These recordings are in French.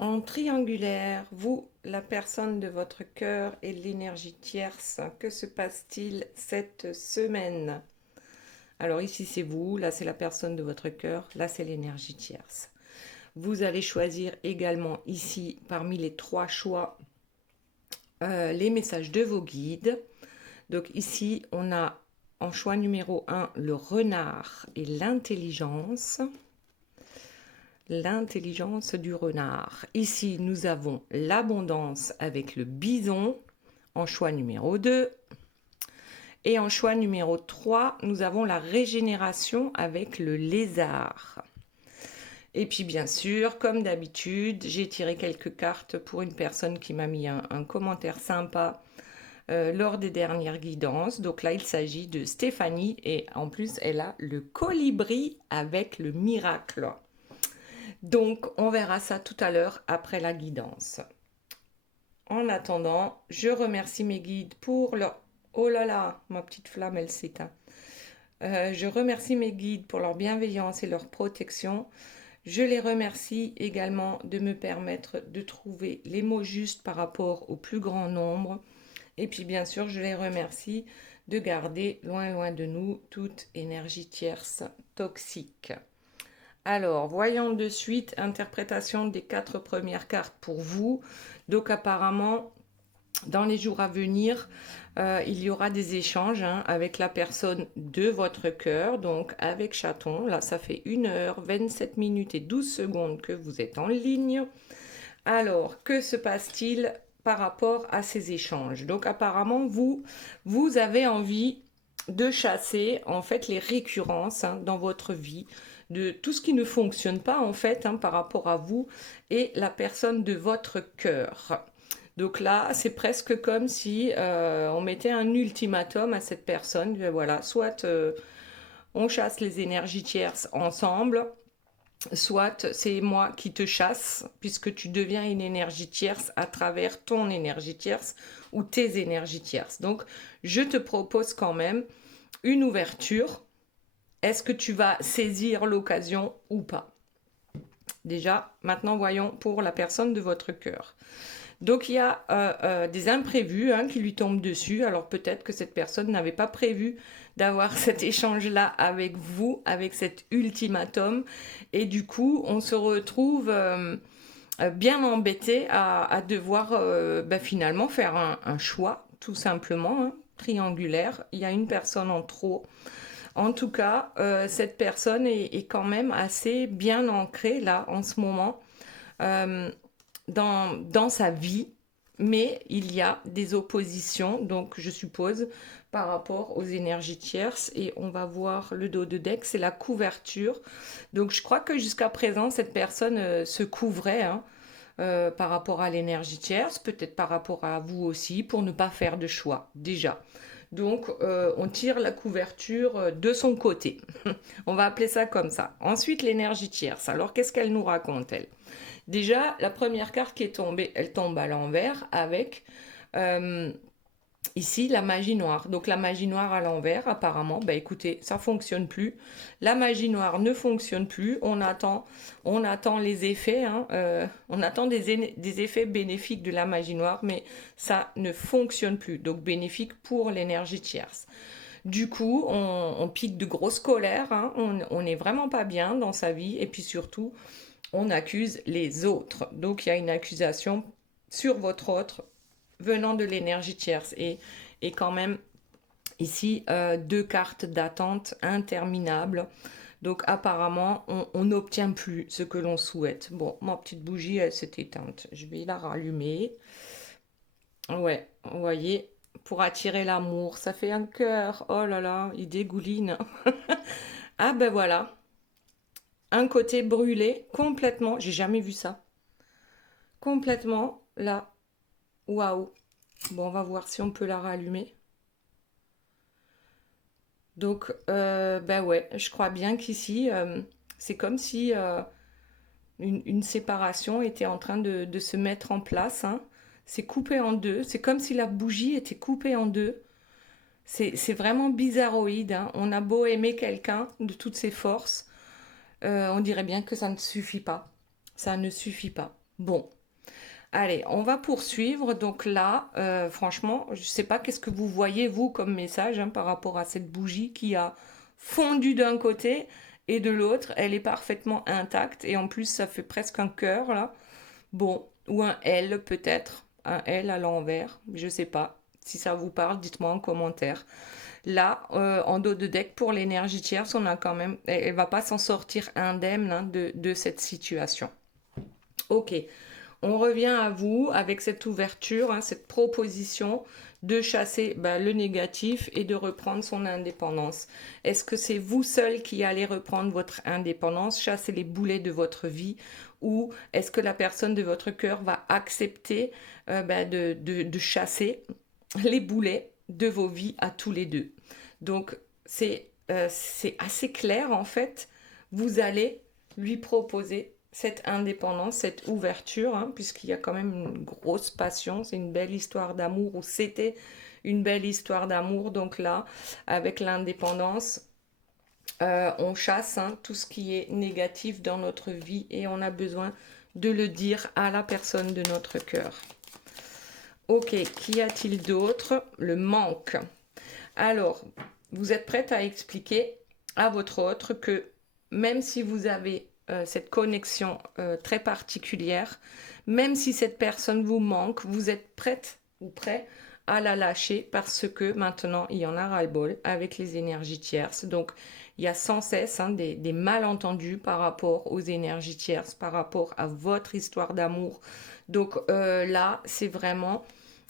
En triangulaire, vous, la personne de votre cœur et l'énergie tierce, que se passe-t-il cette semaine? Alors ici c'est vous, là c'est la personne de votre cœur, là c'est l'énergie tierce. Vous allez choisir également ici parmi les trois choix les messages de vos guides. Donc ici on a en choix numéro 1 le renard et l'intelligence. L'intelligence du renard. Ici, nous avons l'abondance avec le bison en choix numéro 2. Et en choix numéro 3, nous avons la régénération avec le lézard. Et puis bien sûr, comme d'habitude, j'ai tiré quelques cartes pour une personne qui m'a mis un commentaire sympa lors des dernières guidances. Donc là, il s'agit de Stéphanie et en plus, elle a le colibri avec le miracle. Donc, on verra ça tout à l'heure après la guidance. En attendant, je remercie mes guides pour leur... Oh là là, ma petite flamme, elle s'éteint. Je remercie mes guides pour leur bienveillance et leur protection. Je les remercie également de me permettre de trouver les mots justes par rapport au plus grand nombre. Et puis, bien sûr, je les remercie de garder loin, loin de nous toute énergie tierce toxique. Alors, voyons de suite, interprétation des 4 premières cartes pour vous. Donc apparemment, dans les jours à venir, il y aura des échanges avec la personne de votre cœur, donc avec Chaton. Là, ça fait 1h, 27 minutes et 12 secondes que vous êtes en ligne. Alors, que se passe-t-il par rapport à ces échanges? Donc apparemment, vous avez envie de chasser en fait les récurrences dans votre vie, de tout ce qui ne fonctionne pas en fait par rapport à vous et la personne de votre cœur. Donc là, c'est presque comme si on mettait un ultimatum à cette personne. Voilà, soit on chasse les énergies tierces ensemble, soit c'est moi qui te chasse, puisque tu deviens une énergie tierce à travers ton énergie tierce ou tes énergies tierces. Donc, je te propose quand même une ouverture. Est-ce que tu vas saisir l'occasion ou pas? Déjà, maintenant voyons pour la personne de votre cœur. Donc il y a des imprévus qui lui tombent dessus. Alors peut-être que cette personne n'avait pas prévu d'avoir cet échange-là avec vous, avec cet ultimatum. Et du coup, on se retrouve bien embêté à devoir finalement faire un choix, tout simplement, triangulaire. Il y a une personne en trop. En tout cas, cette personne est quand même assez bien ancrée là en ce moment dans sa vie, mais il y a des oppositions, donc je suppose, par rapport aux énergies tierces, et on va voir le dos de deck, c'est la couverture. Donc je crois que jusqu'à présent, cette personne se couvrait par rapport à l'énergie tierce, peut-être par rapport à vous aussi, pour ne pas faire de choix, déjà. Donc, on tire la couverture de son côté. On va appeler ça comme ça. Ensuite, l'énergie tierce. Alors, qu'est-ce qu'elle nous raconte, elle? Déjà, la première carte qui est tombée, elle tombe à l'envers avec euh, ici la magie noire. Donc la magie noire à l'envers, apparemment, bah écoutez, ça fonctionne plus. La magie noire ne fonctionne plus. On attend les effets, on attend des effets bénéfiques de la magie noire, mais ça ne fonctionne plus. Donc bénéfique pour l'énergie tierce. Du coup, on pique de grosses colères, on n'est vraiment pas bien dans sa vie, et puis surtout, on accuse les autres. Donc il y a une accusation sur votre autre venant de l'énergie tierce. Et quand même, ici, deux cartes d'attente interminables. Donc apparemment, on n'obtient plus ce que l'on souhaite. Bon, ma petite bougie, elle s'est éteinte. Je vais la rallumer. Ouais, vous voyez, pour attirer l'amour, ça fait un cœur. Oh là là, il dégouline. Ah ben voilà, un côté brûlé complètement. J'ai jamais vu ça. Complètement là. Waouh. Bon, on va voir si on peut la rallumer. Donc, ben ouais, je crois bien qu'ici, c'est comme si une séparation était en train de se mettre en place. C'est coupé en deux. C'est comme si la bougie était coupée en deux. C'est vraiment bizarroïde. On a beau aimer quelqu'un de toutes ses forces, on dirait bien que ça ne suffit pas. Ça ne suffit pas. Bon, allez, on va poursuivre. Donc là, franchement, je ne sais pas qu'est-ce que vous voyez, vous, comme message hein, par rapport à cette bougie qui a fondu d'un côté et de l'autre. Elle est parfaitement intacte et en plus, ça fait presque un cœur là. Bon, ou un L peut-être, un L à l'envers, je sais pas. Si ça vous parle, dites-moi en commentaire. Là, en dos de deck pour l'énergie tierce, on a quand même, elle va pas s'en sortir indemne hein, de cette situation. Ok, on revient à vous avec cette ouverture, hein, cette proposition de chasser le négatif et de reprendre son indépendance. Est-ce que c'est vous seul qui allez reprendre votre indépendance, chasser les boulets de votre vie, ou est-ce que la personne de votre cœur va accepter de chasser les boulets de vos vies à tous les deux? Donc c'est assez clair en fait. Vous allez lui proposer cette indépendance, cette ouverture, hein, puisqu'il y a quand même une grosse passion, c'est une belle histoire d'amour, ou c'était une belle histoire d'amour. Donc là, avec l'indépendance, on chasse hein, tout ce qui est négatif dans notre vie et on a besoin de le dire à la personne de notre cœur. Ok, qu'y a-t-il d'autre? Le manque. Alors, vous êtes prête à expliquer à votre autre que même si vous avez cette connexion très particulière, même si cette personne vous manque, vous êtes prête ou prêt à la lâcher parce que maintenant il y en a ras-le-bol avec les énergies tierces. Donc il y a sans cesse hein, des malentendus par rapport aux énergies tierces, par rapport à votre histoire d'amour. Donc là, c'est vraiment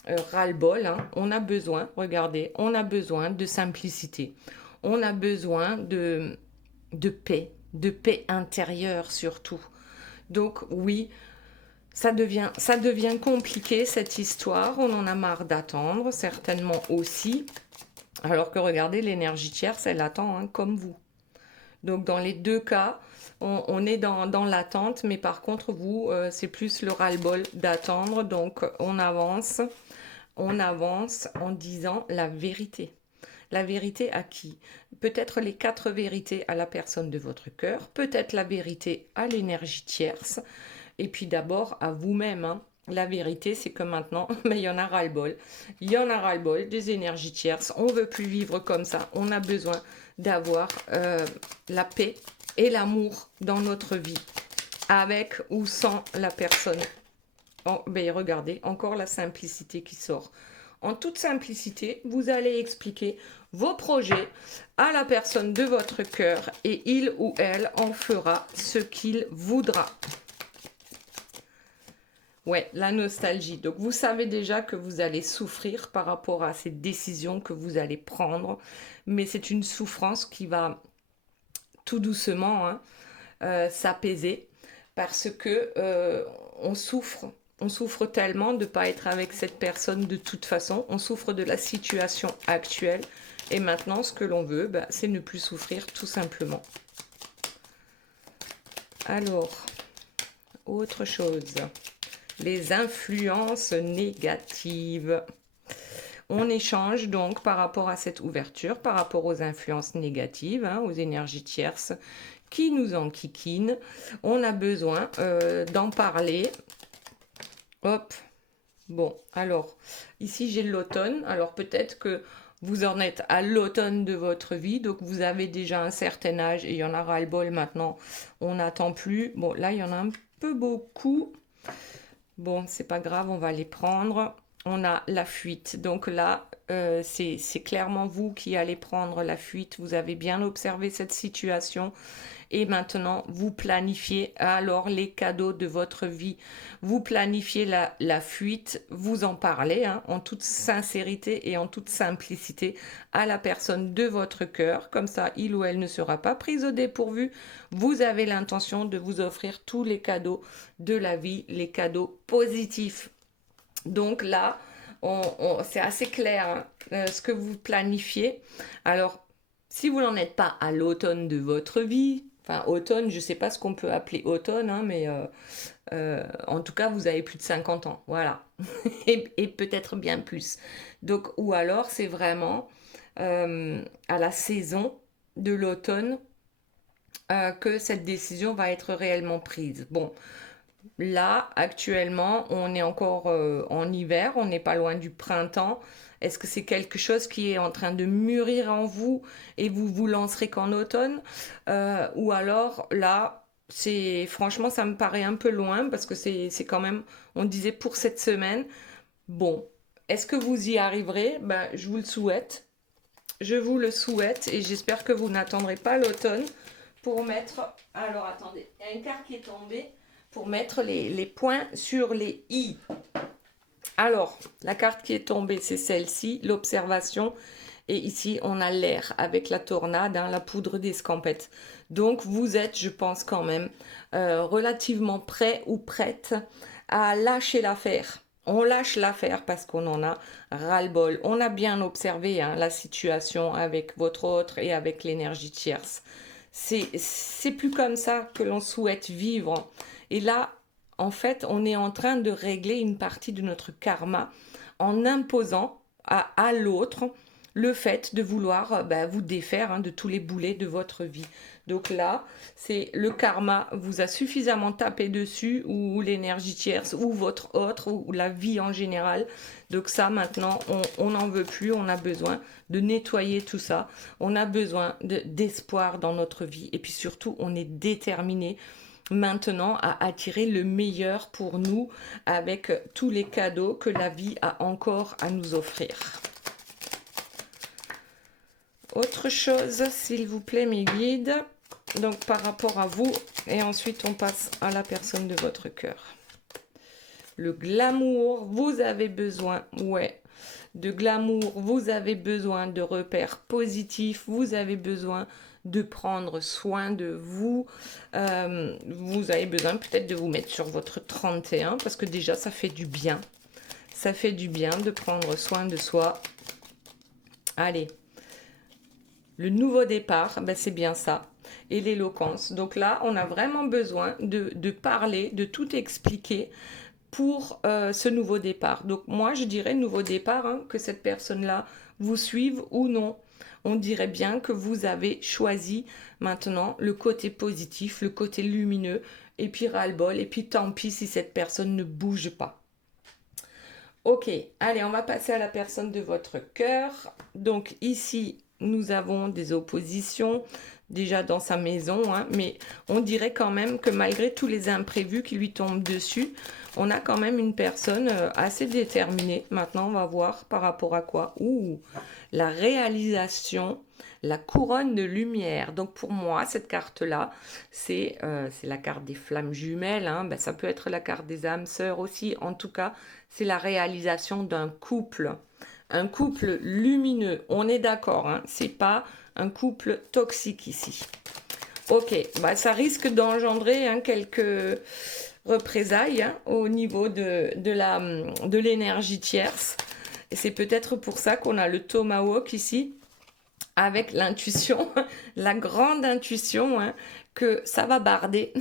ras-le-bol, hein. On a besoin, regardez, on a besoin de simplicité. On a besoin de paix intérieure surtout. Donc oui, ça devient compliqué cette histoire. On en a marre d'attendre, certainement aussi. Alors que regardez, l'énergie tierce, elle attend hein, comme vous. Donc dans les deux cas, on est dans l'attente, mais par contre, vous, c'est plus le ras-le-bol d'attendre. Donc on avance en disant la vérité. La vérité à qui? Peut-être les 4 vérités à la personne de votre cœur, peut-être la vérité à l'énergie tierce, et puis d'abord à vous-même. Hein. La vérité, c'est que maintenant, il y en a ras-le-bol. Il y en a ras-le-bol des énergies tierces. On ne veut plus vivre comme ça. On a besoin d'avoir la paix et l'amour dans notre vie, avec ou sans la personne. Regardez, encore la simplicité qui sort. En toute simplicité, vous allez expliquer vos projets à la personne de votre cœur et il ou elle en fera ce qu'il voudra. Ouais, la nostalgie. Donc vous savez déjà que vous allez souffrir par rapport à ces décisions que vous allez prendre, mais c'est une souffrance qui va tout doucement hein, s'apaiser parce que on souffre tellement de ne pas être avec cette personne de toute façon. On souffre de la situation actuelle. Et maintenant, ce que l'on veut, c'est ne plus souffrir tout simplement. Alors, autre chose. Les influences négatives. On échange donc par rapport à cette ouverture, par rapport aux influences négatives, hein, aux énergies tierces qui nous enquiquinent. On a besoin d'en parler. Hop. Bon, alors, ici j'ai l'automne. Alors peut-être que vous en êtes à l'automne de votre vie, donc vous avez déjà un certain âge et il y en a ras-le-bol maintenant. On n'attend plus. Bon, là, il y en a un peu beaucoup. Bon, c'est pas grave, on va les prendre. On a la fuite. Donc là, c'est clairement vous qui allez prendre la fuite. Vous avez bien observé cette situation. Et maintenant, vous planifiez alors les cadeaux de votre vie. Vous planifiez la fuite, vous en parlez hein, en toute sincérité et en toute simplicité à la personne de votre cœur. Comme ça, il ou elle ne sera pas prise au dépourvu. Vous avez l'intention de vous offrir tous les cadeaux de la vie, les cadeaux positifs. Donc là, c'est assez clair hein, ce que vous planifiez. Alors, si vous n'en êtes pas à l'automne de votre vie, enfin automne, je ne sais pas ce qu'on peut appeler automne, hein, mais en tout cas, vous avez plus de 50 ans, voilà, et peut-être bien plus. Donc, ou alors, c'est vraiment à la saison de l'automne que cette décision va être réellement prise. Bon, Là, actuellement, on est encore en hiver, on n'est pas loin du printemps. Est-ce que c'est quelque chose qui est en train de mûrir en vous et vous vous lancerez qu'en automne? Ou alors là, c'est franchement, ça me paraît un peu loin parce que c'est quand même, on disait pour cette semaine. Bon, est-ce que vous y arriverez? Ben, je vous le souhaite. Je vous le souhaite et j'espère que vous n'attendrez pas l'automne pour mettre... Alors attendez, il y a une carte qui est tombée pour mettre les points sur les i. Alors, la carte qui est tombée, c'est celle-ci, l'observation. Et ici, on a l'air avec la tornade, hein, la poudre d'escampette. Donc, vous êtes, je pense quand même, relativement prêt ou prête à lâcher l'affaire. On lâche l'affaire parce qu'on en a ras-le-bol. On a bien observé hein, la situation avec votre autre et avec l'énergie tierce. C'est plus comme ça que l'on souhaite vivre. Et là, en fait, on est en train de régler une partie de notre karma en imposant à l'autre le fait de vouloir vous défaire hein, de tous les boulets de votre vie. Donc là, c'est le karma vous a suffisamment tapé dessus, ou l'énergie tierce, ou votre autre, ou la vie en général. Donc ça, maintenant, on n'en veut plus, on a besoin de nettoyer tout ça. On a besoin d'espoir dans notre vie. Et puis surtout, on est déterminé maintenant à attirer le meilleur pour nous avec tous les cadeaux que la vie a encore à nous offrir. Autre chose, s'il vous plaît, mes guides, donc par rapport à vous, et ensuite on passe à la personne de votre cœur. Le glamour, vous avez besoin, ouais, de glamour, vous avez besoin de repères positifs, vous avez besoin de prendre soin de vous. Vous avez besoin peut-être de vous mettre sur votre 31 parce que déjà ça fait du bien. Ça fait du bien de prendre soin de soi. Allez, le nouveau départ, ben c'est bien ça. Et l'éloquence. Donc là, on a vraiment besoin de parler, de tout expliquer pour ce nouveau départ. Donc moi, je dirais nouveau départ, hein, que cette personne-là vous suive ou non. On dirait bien que vous avez choisi maintenant le côté positif, le côté lumineux, et puis ras-le-bol, et puis tant pis si cette personne ne bouge pas. Ok, allez, on va passer à la personne de votre cœur. Donc ici, nous avons des oppositions déjà dans sa maison, hein, mais on dirait quand même que malgré tous les imprévus qui lui tombent dessus, on a quand même une personne assez déterminée. Maintenant, on va voir par rapport à quoi. Ouh, la réalisation, la couronne de lumière. Donc pour moi, cette carte-là, c'est la carte des flammes jumelles. Hein. Ben, ça peut être la carte des âmes sœurs aussi. En tout cas, c'est la réalisation d'un couple. Un couple lumineux. On est d'accord, hein, c'est pas un couple toxique ici. Ok, bah ça risque d'engendrer hein, quelques représailles hein, au niveau de l'énergie tierce. Et c'est peut-être pour ça qu'on a le tomahawk ici, avec l'intuition, la grande intuition, hein, que ça va barder.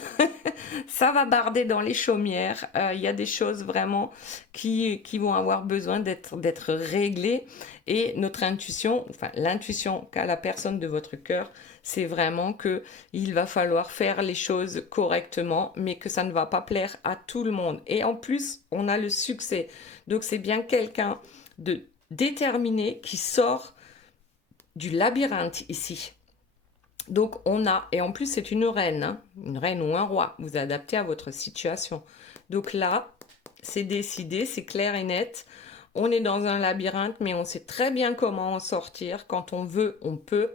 Ça va barder dans les chaumières. Il y a des choses vraiment qui vont avoir besoin d'être réglées. Et notre intuition, enfin l'intuition qu'a la personne de votre cœur, c'est vraiment qu'il va falloir faire les choses correctement, mais que ça ne va pas plaire à tout le monde. Et en plus, on a le succès. Donc c'est bien quelqu'un de déterminé qui sort du labyrinthe ici. Donc on a, et en plus c'est une reine, hein, une reine ou un roi, vous adaptez à votre situation. Donc là, c'est décidé, c'est clair et net. On est dans un labyrinthe, mais on sait très bien comment en sortir. Quand on veut, on peut.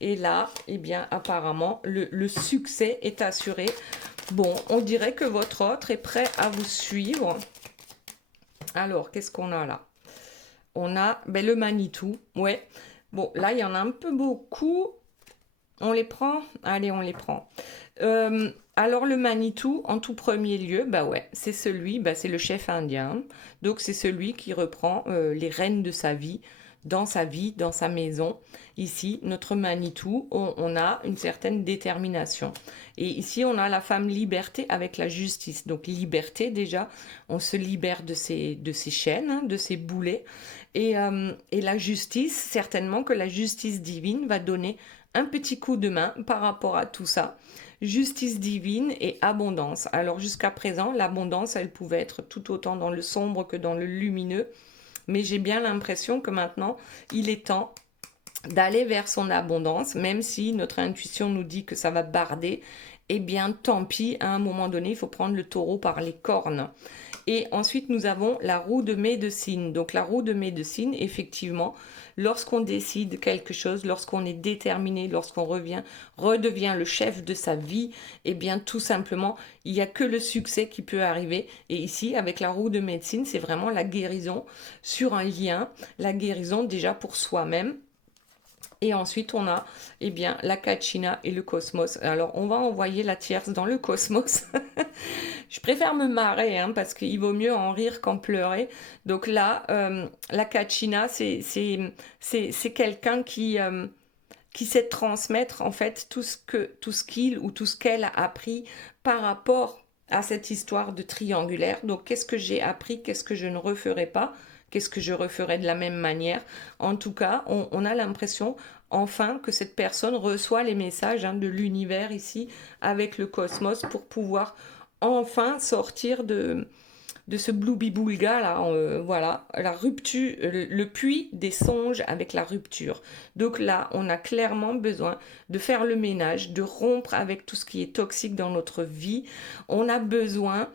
Et là, eh bien, apparemment, le succès est assuré. Bon, on dirait que votre autre est prêt à vous suivre. Alors, qu'est-ce qu'on a là? On a le Manitou, ouais. Bon, là, il y en a un peu beaucoup. On les prend? Allez, on les prend. Alors, le Manitou, en tout premier lieu, bah ouais, c'est celui, c'est le chef indien. Donc, c'est celui qui reprend les rênes de sa vie, dans sa maison. Ici, notre Manitou, on a une certaine détermination. Et ici, on a la femme liberté avec la justice. Donc, liberté, déjà, on se libère de ces chaînes, hein, de ces boulets. Et la justice, certainement que la justice divine va donner un petit coup de main par rapport à tout ça. justice divine et abondance. Alors jusqu'à présent, l'abondance, elle pouvait être tout autant dans le sombre que dans le lumineux, mais j'ai bien l'impression que maintenant, il est temps d'aller vers son abondance, même si notre intuition nous dit que ça va barder, eh bien tant pis, à un moment donné, il faut prendre le taureau par les cornes. Et ensuite, nous avons la roue de médecine. Donc la roue de médecine, effectivement, lorsqu'on décide quelque chose, lorsqu'on est déterminé, lorsqu'on redevient le chef de sa vie, eh bien tout simplement, il n'y a que le succès qui peut arriver. Et ici, avec la roue de médecine, c'est vraiment la guérison sur un lien, la guérison déjà pour soi-même. Et ensuite, on a eh bien, la Kachina et le cosmos. Alors, on va envoyer la tierce dans le cosmos. Je préfère me marrer hein, parce qu'il vaut mieux en rire qu'en pleurer. Donc là, la Kachina, c'est quelqu'un qui sait transmettre en fait tout ce qu'il ou tout ce qu'elle a appris par rapport à cette histoire de triangulaire. Donc, qu'est-ce que j'ai appris, qu'est-ce que je ne referai pas, qu'est-ce que je referais de la même manière. En tout cas, on a l'impression enfin que cette personne reçoit les messages hein, de l'univers ici avec le cosmos pour pouvoir enfin sortir de ce bloubi-boulga là, voilà, la rupture, le puits des songes avec la rupture. Donc là, on a clairement besoin de faire le ménage, de rompre avec tout ce qui est toxique dans notre vie. On a besoin,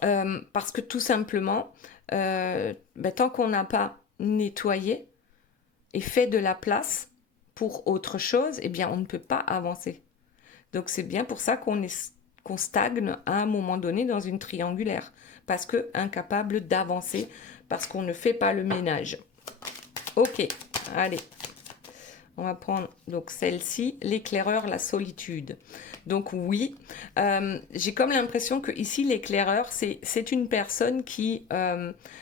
parce que tout simplement, tant qu'on n'a pas nettoyé et fait de la place pour autre chose, eh bien, on ne peut pas avancer. Donc c'est bien pour ça qu'on stagne à un moment donné dans une triangulaire, parce que incapable d'avancer, parce qu'on ne fait pas le ménage. Ok, allez. On va prendre donc celle-ci, l'éclaireur, la solitude. Donc oui, j'ai comme l'impression que ici l'éclaireur, c'est une personne qui,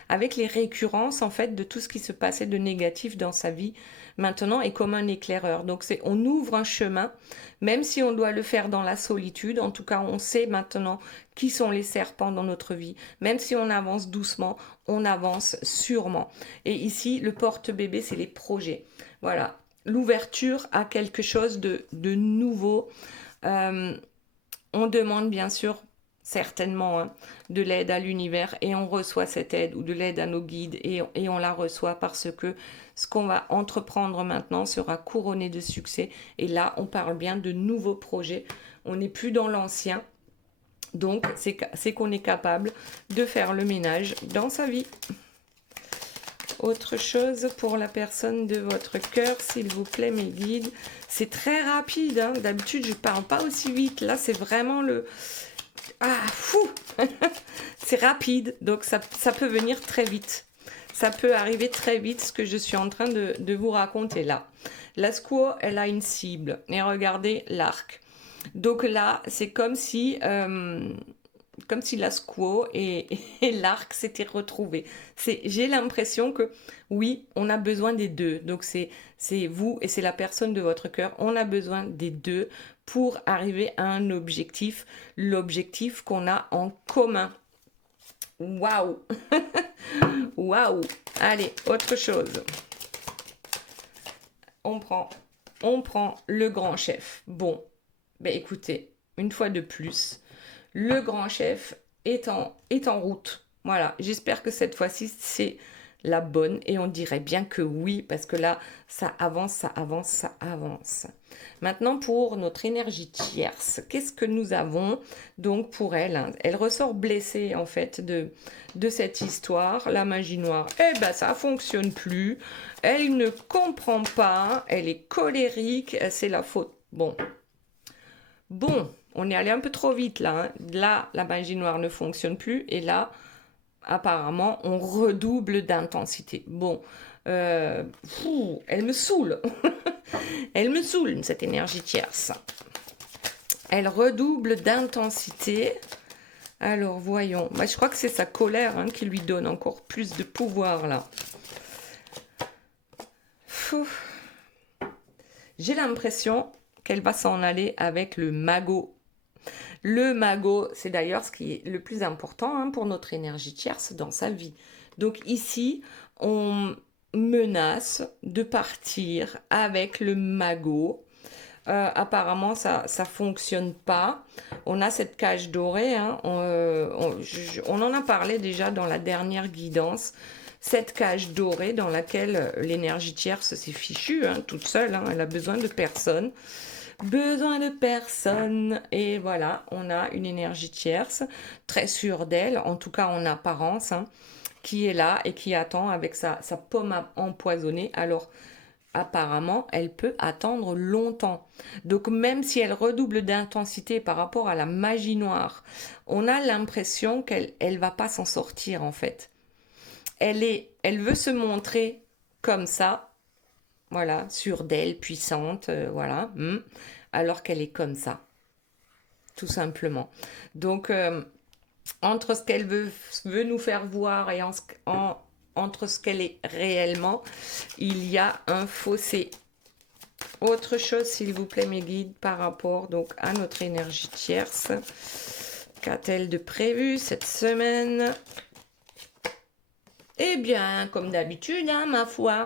avec les récurrences en fait de tout ce qui se passait de négatif dans sa vie, maintenant est comme un éclaireur. Donc on ouvre un chemin, même si on doit le faire dans la solitude. En tout cas, on sait maintenant qui sont les serpents dans notre vie. Même si on avance doucement, on avance sûrement. Et ici, le porte-bébé, c'est les projets. Voilà. L'ouverture à quelque chose de nouveau. On demande bien sûr certainement hein, de l'aide à l'univers et on reçoit cette aide ou de l'aide à nos guides et on la reçoit parce que ce qu'on va entreprendre maintenant sera couronné de succès. Et là, on parle bien de nouveaux projets. On n'est plus dans l'ancien. Donc, c'est qu'on est capable de faire le ménage dans sa vie. Autre chose pour la personne de votre cœur, s'il vous plaît, mes guides. C'est très rapide. Hein. D'habitude, je ne parle pas aussi vite. Là, c'est vraiment le... Ah, fou. C'est rapide. Donc, ça peut venir très vite. Ça peut arriver très vite, ce que je suis en train de vous raconter là. La squaw, elle a une cible. Et regardez l'arc. Donc là, c'est comme si la squaw et l'arc s'étaient retrouvés. J'ai l'impression que oui, on a besoin des deux. Donc c'est vous et c'est la personne de votre cœur. On a besoin des deux pour arriver à un objectif, l'objectif qu'on a en commun. Waouh. Waouh. Allez, autre chose. On prend le grand chef. Bon, ben écoutez, une fois de plus, le grand chef est en route. Voilà, j'espère que cette fois-ci, c'est la bonne. Et on dirait bien que oui, parce que là, ça avance, ça avance, ça avance. Maintenant, pour notre énergie tierce, qu'est-ce que nous avons donc pour elle hein? Elle ressort blessée, en fait, de cette histoire. La magie noire, eh ben, ça fonctionne plus. Elle ne comprend pas. Elle est colérique. C'est la faute. Bon, on est allé un peu trop vite là. Hein. Là, la magie noire ne fonctionne plus. Et là, apparemment, on redouble d'intensité. Bon, elle me saoule. Elle me saoule, cette énergie tierce. Elle redouble d'intensité. Alors, voyons. Bah, je crois que c'est sa colère hein, qui lui donne encore plus de pouvoir là. J'ai l'impression qu'elle va s'en aller avec le magot. Le magot, c'est d'ailleurs ce qui est le plus important hein, pour notre énergie tierce dans sa vie. Donc ici, on menace de partir avec le magot apparemment, ça fonctionne pas. On a cette cage dorée, hein, on en a parlé déjà dans la dernière guidance. Cette cage dorée dans laquelle l'énergie tierce s'est fichue, hein, toute seule, hein, elle a besoin de personne. Besoin de personne. Et voilà, on a une énergie tierce, très sûre d'elle, en tout cas en apparence, hein, qui est là et qui attend avec sa pomme empoisonnée. Alors, apparemment, elle peut attendre longtemps. Donc, même si elle redouble d'intensité par rapport à la magie noire, on a l'impression qu'elle va pas s'en sortir, en fait. Elle veut se montrer comme ça, voilà, sûre d'elle, puissante, voilà, alors qu'elle est comme ça, tout simplement. Donc, entre ce qu'elle veut nous faire voir et entre ce qu'elle est réellement, il y a un fossé. Autre chose, s'il vous plaît, mes guides, par rapport donc à notre énergie tierce. Qu'a-t-elle de prévu cette semaine? Eh bien, comme d'habitude, hein, ma foi,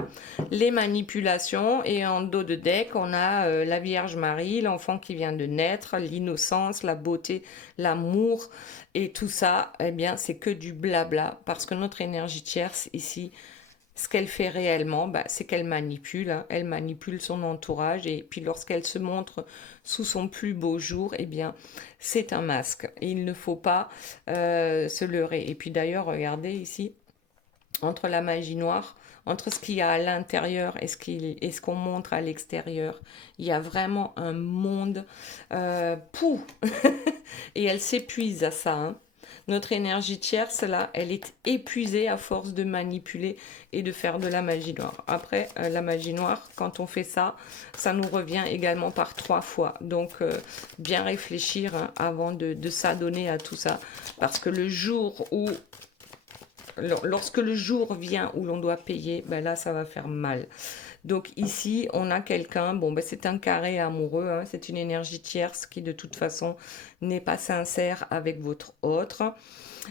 les manipulations. Et en dos de deck, on a la Vierge Marie, l'enfant qui vient de naître, l'innocence, la beauté, l'amour. Et tout ça, eh bien, c'est que du blabla. Parce que notre énergie tierce, ici, ce qu'elle fait réellement, bah, c'est qu'elle manipule. Hein. Elle manipule son entourage. Et puis, lorsqu'elle se montre sous son plus beau jour, eh bien, c'est un masque. Et il ne faut pas se leurrer. Et puis, d'ailleurs, regardez ici, entre la magie noire, entre ce qu'il y a à l'intérieur et ce qu'on montre à l'extérieur. Il y a vraiment un monde pou et elle s'épuise à ça. Hein. Notre énergie tierce, là, elle est épuisée à force de manipuler et de faire de la magie noire. Après, la magie noire, quand on fait ça, ça nous revient également par 3 fois. Donc, bien réfléchir hein, avant de s'adonner à tout ça. Parce que le jour où lorsque le jour vient où l'on doit payer, ben là, ça va faire mal. Donc ici, on a quelqu'un, bon, ben c'est un carré amoureux, hein, c'est une énergie tierce qui de toute façon n'est pas sincère avec votre autre.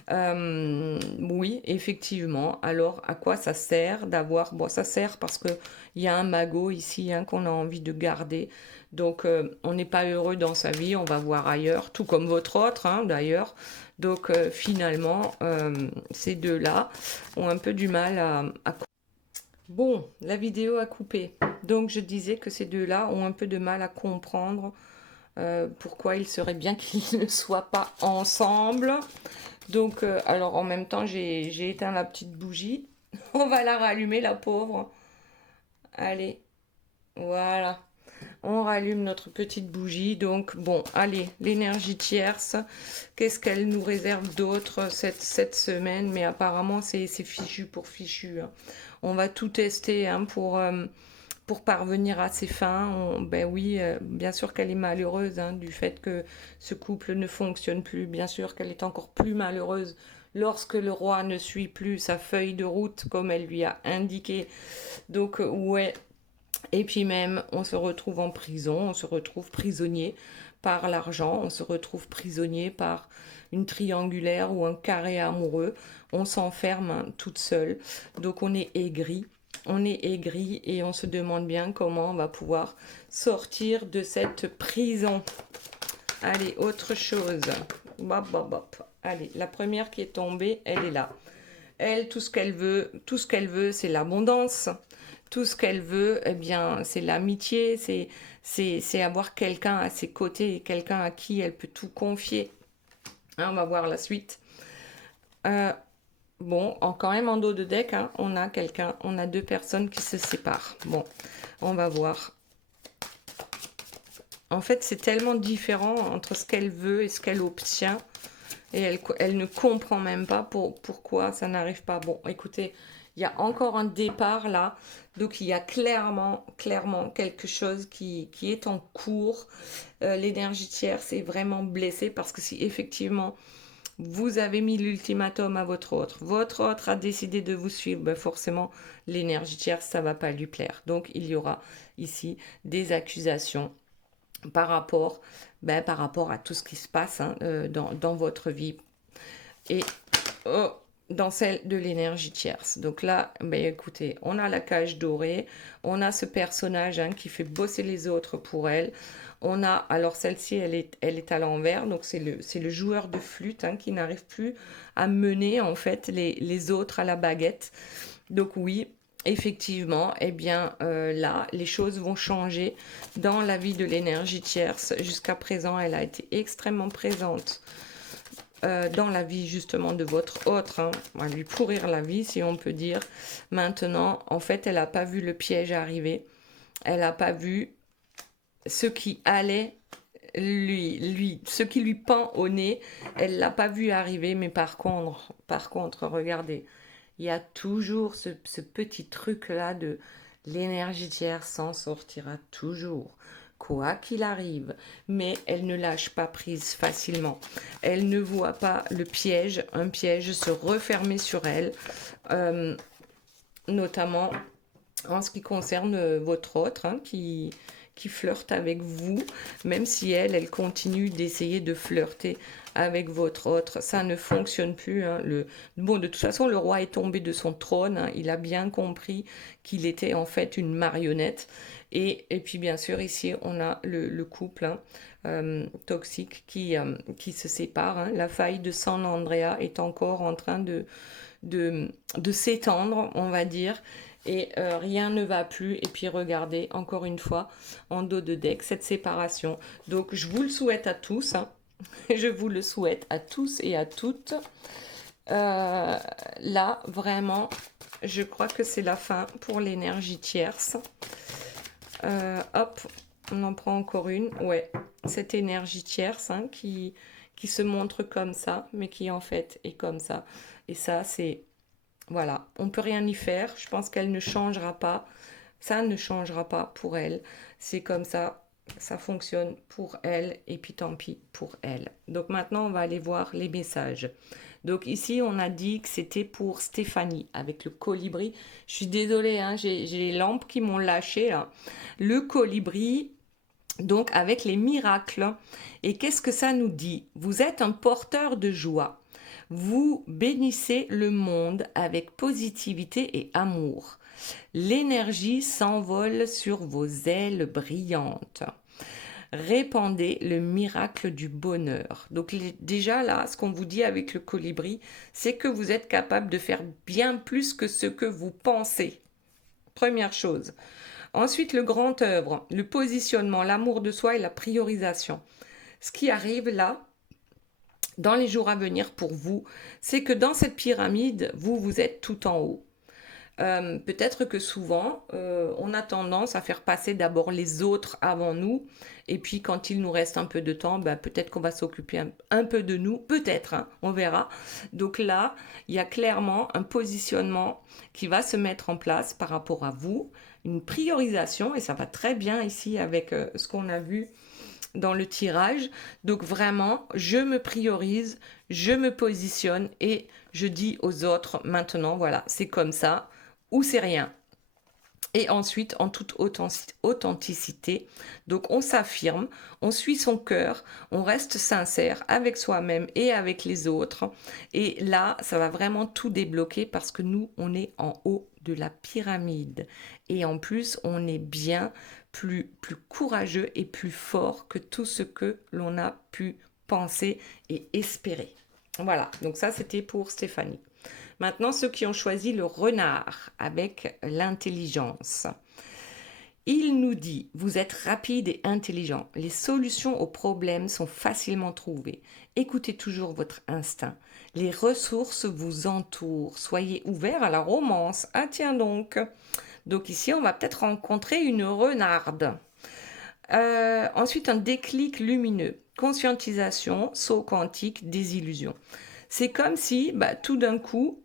Oui, effectivement. Alors, à quoi ça sert d'avoir... Bon, ça sert parce qu'il y a un magot ici hein, qu'on a envie de garder. Donc, on n'est pas heureux dans sa vie, on va voir ailleurs, tout comme votre autre, hein, d'ailleurs. Donc, finalement, ces deux-là ont un peu du mal à... Bon, la vidéo a coupé. Donc, je disais que ces deux-là ont un peu de mal à comprendre pourquoi il serait bien qu'ils ne soient pas ensemble. Donc, alors en même temps, j'ai éteint la petite bougie. On va la rallumer, la pauvre. Allez, voilà. On rallume notre petite bougie. Donc, bon, allez, l'énergie tierce. Qu'est-ce qu'elle nous réserve d'autre cette semaine? Mais apparemment, c'est fichu pour fichu. Hein. On va tout tester hein, pour parvenir à ses fins. Ben oui, bien sûr qu'elle est malheureuse hein, du fait que ce couple ne fonctionne plus. Bien sûr qu'elle est encore plus malheureuse lorsque le roi ne suit plus sa feuille de route comme elle lui a indiqué. Donc, ouais. Et puis même, on se retrouve en prison, on se retrouve prisonnier par l'argent, on se retrouve prisonnier par une triangulaire ou un carré amoureux. On s'enferme hein, toute seule. Donc, on est aigri. On est aigri et on se demande bien comment on va pouvoir sortir de cette prison. Allez, autre chose. Bop, bop, bop. Allez, la première qui est tombée, elle est là. Elle, tout ce qu'elle veut, c'est l'abondance. Tout ce qu'elle veut, eh bien, c'est l'amitié, c'est avoir quelqu'un à ses côtés, quelqu'un à qui elle peut tout confier. Hein, on va voir la suite. Bon, quand même en dos de deck, hein, on a 2 personnes qui se séparent. Bon, on va voir. En fait, c'est tellement différent entre ce qu'elle veut et ce qu'elle obtient. Et elle ne comprend même pas pourquoi ça n'arrive pas. Bon, écoutez, il y a encore un départ là. Donc, il y a clairement quelque chose qui est en cours. L'énergie tierce est vraiment blessée parce que si effectivement... Vous avez mis l'ultimatum à votre autre a décidé de vous suivre, ben forcément l'énergie tierce, ça ne va pas lui plaire. Donc il y aura ici des accusations par rapport à tout ce qui se passe hein, dans votre vie. Et oh, dans celle de l'énergie tierce. Donc là, ben écoutez, on a la cage dorée, on a ce personnage hein, qui fait bosser les autres pour elle. On a, alors celle-ci, elle est à l'envers, donc c'est le joueur de flûte hein, qui n'arrive plus à mener en fait les autres à la baguette. Donc oui, effectivement, eh bien là, les choses vont changer dans la vie de l'énergie tierce. Jusqu'à présent, elle a été extrêmement présente dans la vie justement de votre autre, hein, à lui pourrir la vie si on peut dire. Maintenant, en fait, elle n'a pas vu le piège arriver. Elle n'a pas vu ce qui allait ce qui lui pend au nez. Elle l'a pas vu arriver, mais par contre, regardez, il y a toujours ce petit truc là de l'énergie tierce s'en sortira toujours quoi qu'il arrive, mais elle ne lâche pas prise facilement. Elle ne voit pas le piège, un piège se refermer sur elle, euh, notamment en ce qui concerne votre autre, hein, qui flirte avec vous, même si elle continue d'essayer de flirter avec votre autre. Ça ne fonctionne plus. Hein. Bon, de toute façon, le roi est tombé de son trône. Hein. Il a bien compris qu'il était en fait une marionnette. Et puis, bien sûr, ici, on a le couple hein, toxique qui se sépare. Hein. La faille de San Andrea est encore en train de s'étendre, on va dire. Et rien ne va plus. Et puis regardez, encore une fois, en dos de deck, cette séparation. Donc je vous le souhaite à tous. Hein. Je vous le souhaite à tous et à toutes. Là, vraiment, je crois que c'est la fin pour l'énergie tierce. Hop, on en prend encore une. Ouais, cette énergie tierce hein, qui se montre comme ça, mais qui en fait est comme ça. Et ça, c'est... Voilà, on ne peut rien y faire. Je pense qu'elle ne changera pas. Ça ne changera pas pour elle. C'est comme ça fonctionne pour elle et puis tant pis pour elle. Donc maintenant, on va aller voir les messages. Donc ici, on a dit que c'était pour Stéphanie avec le colibri. Je suis désolée, hein, j'ai les lampes qui m'ont lâché là. Le colibri, donc avec les miracles. Et qu'est-ce que ça nous dit? Vous êtes un porteur de joie. Vous bénissez le monde avec positivité et amour. L'énergie s'envole sur vos ailes brillantes. Répandez le miracle du bonheur. Donc déjà là, ce qu'on vous dit avec le colibri, c'est que vous êtes capable de faire bien plus que ce que vous pensez. Première chose. Ensuite, le grand œuvre, le positionnement, l'amour de soi et la priorisation. Ce qui arrive là, dans les jours à venir pour vous, c'est que dans cette pyramide, vous êtes tout en haut. Peut-être que souvent, on a tendance à faire passer d'abord les autres avant nous, et puis quand il nous reste un peu de temps, ben, peut-être qu'on va s'occuper un peu de nous, peut-être, hein, on verra. Donc là, il y a clairement un positionnement qui va se mettre en place par rapport à vous, une priorisation, et ça va très bien ici avec ce qu'on a vu dans le tirage. Donc vraiment, je me priorise, je me positionne et je dis aux autres, maintenant, voilà, c'est comme ça ou c'est rien. Et ensuite, en toute authenticité, donc on s'affirme, on suit son cœur, on reste sincère avec soi-même et avec les autres. Et là, ça va vraiment tout débloquer parce que nous, on est en haut de la pyramide. Et en plus, on est bien plus courageux et plus fort que tout ce que l'on a pu penser et espérer. Voilà, donc ça c'était pour Stéphanie. Maintenant, ceux qui ont choisi le renard avec l'intelligence. Il nous dit, vous êtes rapide et intelligent. Les solutions aux problèmes sont facilement trouvées. Écoutez toujours votre instinct. Les ressources vous entourent. Soyez ouverts à la romance. Ah tiens donc. Donc ici, on va peut-être rencontrer une renarde. Ensuite, un déclic lumineux. Conscientisation, saut quantique, désillusion. C'est comme si, tout d'un coup,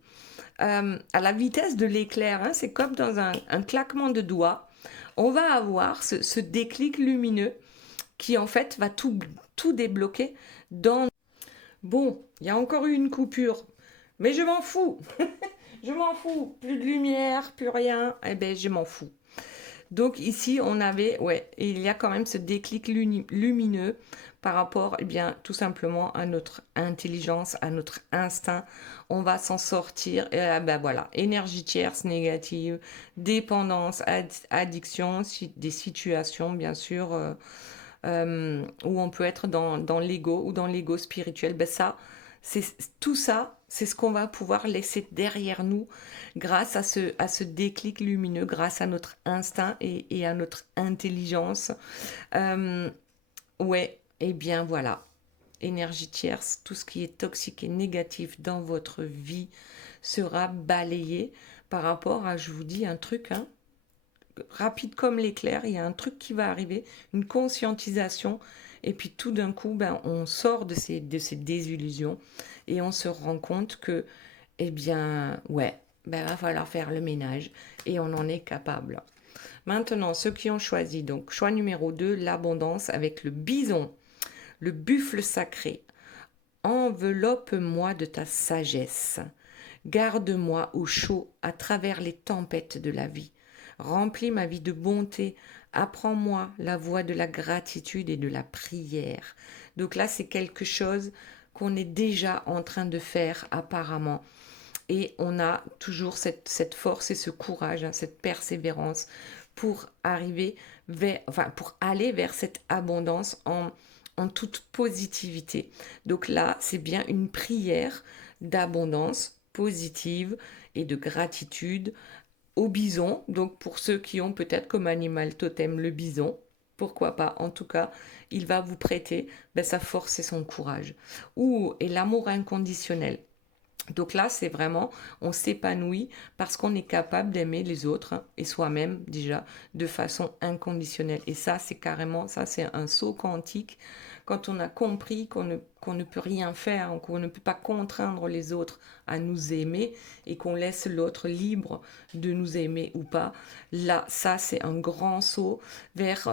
à la vitesse de l'éclair, hein, c'est comme dans un claquement de doigts, on va avoir ce déclic lumineux qui en fait va tout débloquer dans... Bon, il y a encore eu une coupure, mais je m'en fous. Je m'en fous. Plus de lumière, plus rien, eh ben je m'en fous. Donc ici, on avait, ouais, il y a quand même ce déclic lumineux par rapport, eh bien, tout simplement à notre intelligence, à notre instinct. On va s'en sortir. Et ben voilà, énergie tierce négative, dépendance, addiction, des situations, bien sûr, où on peut être dans l'ego ou dans l'ego spirituel. Ben ça, c'est tout ça, c'est ce qu'on va pouvoir laisser derrière nous grâce à ce déclic lumineux, grâce à notre instinct et à notre intelligence. Euh, ouais, et bien voilà. Énergie tierce, tout ce qui est toxique et négatif dans votre vie sera balayé par rapport à, je vous dis un truc, hein, rapide comme l'éclair, il y a un truc qui va arriver, une conscientisation, et puis tout d'un coup, ben, on sort de ces désillusions et on se rend compte que, eh bien, ouais, ben, va falloir faire le ménage et on en est capable. Maintenant, ceux qui ont choisi, donc choix numéro 2, l'abondance avec le bison, le buffle sacré. Enveloppe-moi de ta sagesse. Garde-moi au chaud à travers les tempêtes de la vie. Remplis ma vie de bonté. Apprends-moi la voie de la gratitude et de la prière. Donc là, c'est quelque chose qu'on est déjà en train de faire apparemment. Et on a toujours cette force et ce courage, hein, cette persévérance pour arriver vers, enfin, pour aller vers cette abondance en toute positivité. Donc là, c'est bien une prière d'abondance positive et de gratitude au bison. Donc pour ceux qui ont peut-être comme animal totem le bison, pourquoi pas, en tout cas, il va vous prêter ben, sa force et son courage. Et l'amour inconditionnel. Donc là, c'est vraiment, on s'épanouit parce qu'on est capable d'aimer les autres, hein, et soi-même déjà de façon inconditionnelle. Et ça, c'est carrément, ça, c'est un saut quantique. Quand on a compris qu'on ne peut rien faire, qu'on ne peut pas contraindre les autres à nous aimer et qu'on laisse l'autre libre de nous aimer ou pas, là, ça, c'est un grand saut vers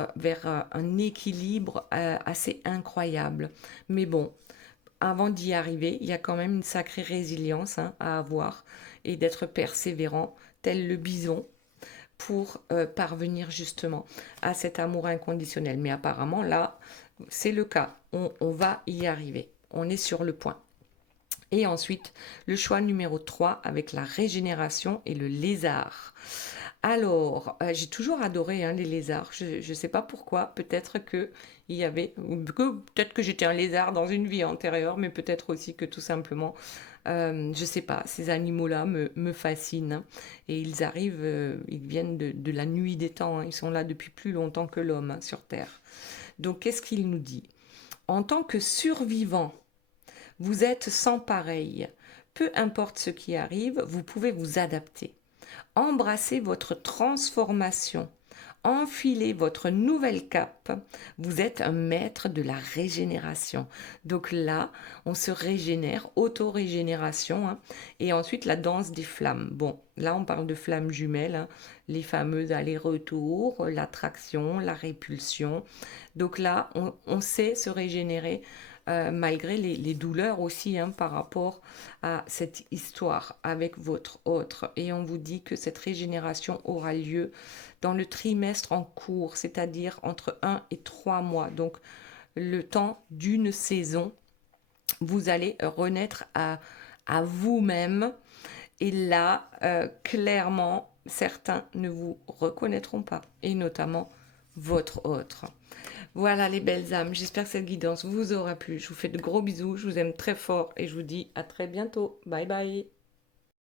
un équilibre assez incroyable. Mais bon, avant d'y arriver, il y a quand même une sacrée résilience, hein, à avoir et d'être persévérant, tel le bison, pour parvenir justement à cet amour inconditionnel. Mais apparemment, là, c'est le cas. On va y arriver. On est sur le point. Et ensuite, le choix numéro 3 avec la régénération et le lézard. Alors, j'ai toujours adoré, hein, les lézards. Je ne sais pas pourquoi. Peut-être que il y avait, peut-être que j'étais un lézard dans une vie antérieure, mais peut-être aussi que tout simplement, je sais pas, ces animaux-là me fascinent, hein. Et ils arrivent, ils viennent de la nuit des temps, hein. Ils sont là depuis plus longtemps que l'homme, hein, sur Terre. Donc, qu'est-ce qu'il nous dit? En tant que survivant, vous êtes sans pareil. Peu importe ce qui arrive, vous pouvez vous adapter. Embrassez votre transformation. Enfilez votre nouvelle cape. Vous êtes un maître de la régénération. Donc là, on se régénère, auto-régénération, hein. Et ensuite, la danse des flammes. Bon, là, on parle de flammes jumelles, hein, les fameux allers-retours, l'attraction, la répulsion. Donc là, on sait se régénérer malgré les douleurs aussi, hein, par rapport à cette histoire avec votre autre. Et on vous dit que cette régénération aura lieu dans le trimestre en cours, c'est-à-dire entre 1 et 3 mois. Donc le temps d'une saison, vous allez renaître à vous-même. Et là, clairement, certains ne vous reconnaîtront pas, et notamment votre autre. Voilà les belles âmes, j'espère que cette guidance vous aura plu. Je vous fais de gros bisous, je vous aime très fort et je vous dis à très bientôt. Bye bye.